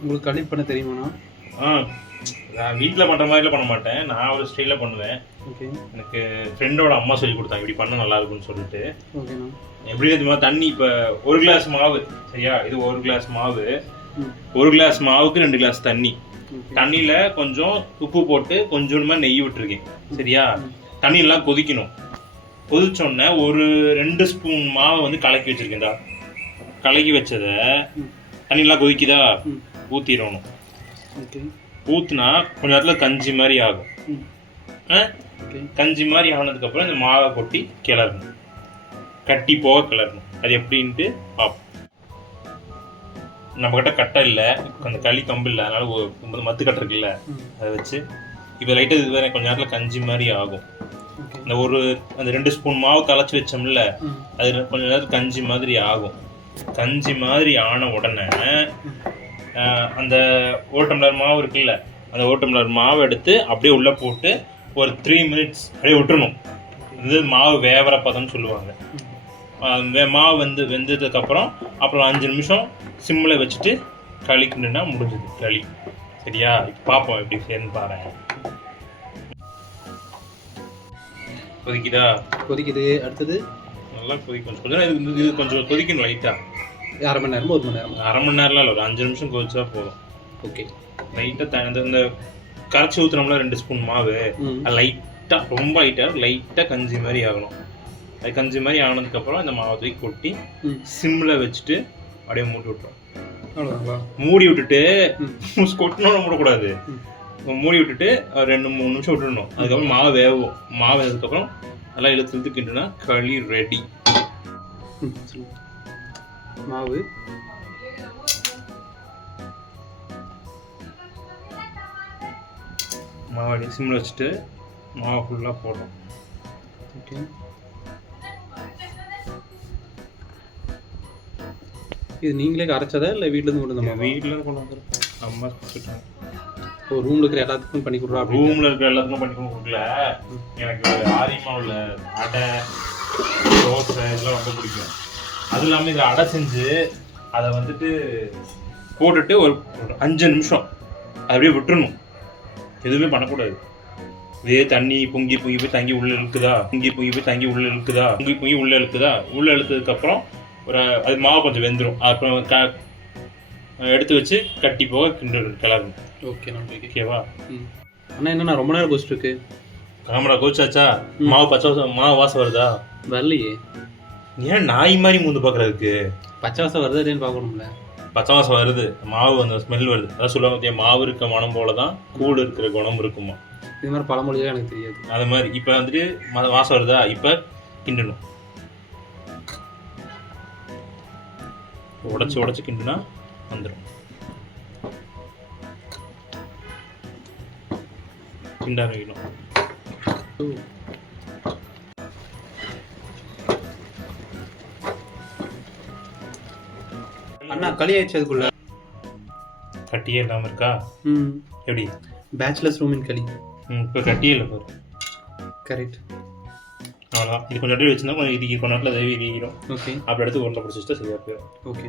உங்களுக்கு களி பண்ண தெரியுமாண்ணா? ஆ நான் வீட்டில் பண்ணுற மாதிரிலாம் பண்ண மாட்டேன். நான் ஒரு ஸ்டைலில் பண்ணுவேன். ஓகே. எனக்கு ஃப்ரெண்டோட அம்மா சொல்லி கொடுத்தாங்க இப்படி பண்ண நல்லா இருக்கும்னு சொல்லிட்டு. ஓகேண்ணா. எப்படி தெரியுமா தண்ணி இப்போ ஒரு கிளாஸ் மாவு சரியா? இது ஒரு கிளாஸ் மாவு. ஒரு கிளாஸ் மாவுக்கு ரெண்டு கிளாஸ் தண்ணி. தண்ணியில கொஞ்சம் உப்பு போட்டு கொஞ்சமா நெய் விட்டுருக்கேன். சரியா? தண்ணி எல்லாம் கொதிக்கணும். கொதிச்சோடனே ஒரு ரெண்டு ஸ்பூன் மாவை வந்து கலக்கி வச்சிருக்கேன்டா. கலக்கி வச்சத ம் தண்ணியெல்லாம் கொதிக்குதா? ம். ஊத்திடணும். ஓகே. ஊத்துனா கொஞ்ச நேரத்துல கஞ்சி மாதிரி ஆகும். கஞ்சி மாதிரி ஆனதுக்கு அப்புறம் இந்த மாவை கொட்டி கிளறணும். கட்டி போக கிளறணும். அது எப்படின்ட்டு பார்ப்போம் நம்ம கிட்ட இல்லை. அந்த களி கம்பு இல்லை. அதனால மத்து கட்டை இருக்குல்ல. அதை வச்சு இப்போ லைட்டாக இது வேற கொஞ்ச நேரத்தில் கஞ்சி மாதிரி ஆகும். இந்த ஒரு அந்த ரெண்டு ஸ்பூன் மாவு கலச்சி வச்சோம்ல. அது கொஞ்ச நேரத்தில் கஞ்சி மாதிரி ஆகும். கஞ்சி மாதிரி ஆன உடனே ஆஹ், அந்த ஒரு டம்ளர் மாவு இருக்குல்ல அந்த ஒரு டம்ளர் மாவு எடுத்து அப்படியே உள்ளே போட்டு ஒரு த்ரீ மினிட்ஸ் அப்படியே விட்டுறணும். இது மாவு வேவர பதம்னு சொல்லுவாங்க மாவு வந்து வெந்ததுக்கப்புறம் அப்புறம் அஞ்சு நிமிஷம் சிம்மில் வச்சுட்டு களிக்கணுன்னா முடிஞ்சது. களி. சரியா? பார்ப்போம் எப்படி சேர்ந்து பாரு கொதிக்குதா? கொதிக்குது. அடுத்தது? நல்லா கொதிக்கும். கொஞ்சம் நேரம் இது இது கொஞ்சம் கொதிக்கணும் லைட்டாக அரை மணி நேரமா ஒரு மணி நேரமா. அரை மணி நேரம்லாம் இல்லை ஒரு அஞ்சு நிமிஷம் கொதிச்சா போதும். ஓகே. லைட்டாக இந்த இந்த கரைச்சி ஊற்றுனோம்ல ரெண்டு ஸ்பூன் மாவு. அது லைட்டாக ரொம்ப லைட்டாக லைட்டாக கஞ்சி மாதிரி ஆகணும். அது கஞ்சி மாதிரி ஆனதுக்கப்புறம் இந்த மாவை தூக்கி கொட்டி சிம்மில் வச்சுட்டு அப்படியே மூடி விட்டுரும் மூடி விட்டுட்டு ம். கொட்டணும்னு மூடக்கூடாது. ம். மூடி விட்டுட்டு ரெண்டு மூணு நிமிஷம் விட்டுடணும் அதுக்கப்புறம் மாவு வேகும் மாவு வேகிறதுக்கப்புறம் நல்லா இழுத்து இழுத்து கிண்டுனா களி ரெடி மாவு. மாவு அப்படியே சிம்மில் வச்சுட்டு மாவை ஃபுல்லாக போடுறோம் ஓகே இது நீங்களே அரைச்சதா இல்லை வீட்டிலேருந்து கொண்டு வந்த மாவா வீட்டில் கொண்டு வந்துடும் அம்மா கொடுத்துட்டாங்க ஓ ரூமில் இருக்கிற எல்லாத்துக்கும் பண்ணி கொடுறா அப்படி ரூம்ல எல்லாத்துக்கும் பண்ணி கொடுக்கல. எனக்கு ஆரியமாவில் அடை தோசை இதெல்லாம் ரொம்ப பிடிக்கும். அதுவும் இல்லாமல் இதில் அடை செஞ்சு அதை வந்துட்டு போட்டுட்டு ஒரு ஒரு அஞ்சு நிமிஷம் அதை அப்படியே விட்டுறணும். எதுவுமே பண்ணக்கூடாது. இதே தண்ணி பொங்கி பொங்கி போய் தங்கி உள்ள இழுக்குதா? பொங்கி பொங்கி போய் தங்கி உள்ள இழுக்குதா? பொங்கி பொங்கி உள்ள இழுக்குதா? உள்ள இழுத்ததுக்கப்புறம் ஒரு அது மாவு கொஞ்சம் வெந்துடும் அப்புறம் க எடுத்து வச்சு கட்டி போக கிண்டு கிளறணும் ஓகே ஓகேவா அண்ணா என்னண்ணா ரொம்ப நேரம் கொஸ்ட் இருக்கு. காமரா கோச்சாச்சா? மாவு பச்சை வாசம் மாவு வாசம் வருதா? வரலையே. ஏன் நாய் மாதிரி மூந்து பாக்குறதுக்கு? பச்சை வாசம் வருதா இல்லையான்னு பார்க்கணும்ல. பச்சை வாசம் வருது. மாவு அந்த ஸ்மெல் வருது. அதான் சொல்லுவாங்க பாத்தியா, மாவு இருக்க மனம் போல தான் கூடு இருக்கிற குணம் இருக்குமா. இது மாதிரி பழமொழியாக எனக்கு தெரியாது. அது மாதிரி இப்போ வந்துட்டு வாசம் வருதா? இப்போ கிண்டணும். உடைச்சு உடைச்சு கிண்டுனா வந்துடும் கிண்ட ஆரம்பிக்கணும் ஓ. அண்ணா களி ஆயிடுச்சு அதுக்குள்ள கட்டியே இல்லாமல் இருக்கா? ம். எப்படி? பேச்சுலர்ஸ் ரூமின் களி. ம் இப்போ கட்டியே இல்லை பாரு. கரெக்ட் அவ்வளோதான் இது கொஞ்சம் நேரம் வச்சுருந்தா கொஞ்சம் இதுக்கு கொஞ்ச நேரத்தில் தயவு இடிக்கிறோம் ஓகே அப்படி எடுத்து உருண்டை பிடிச்சிட்டு சரியா போயிடும் ஓகே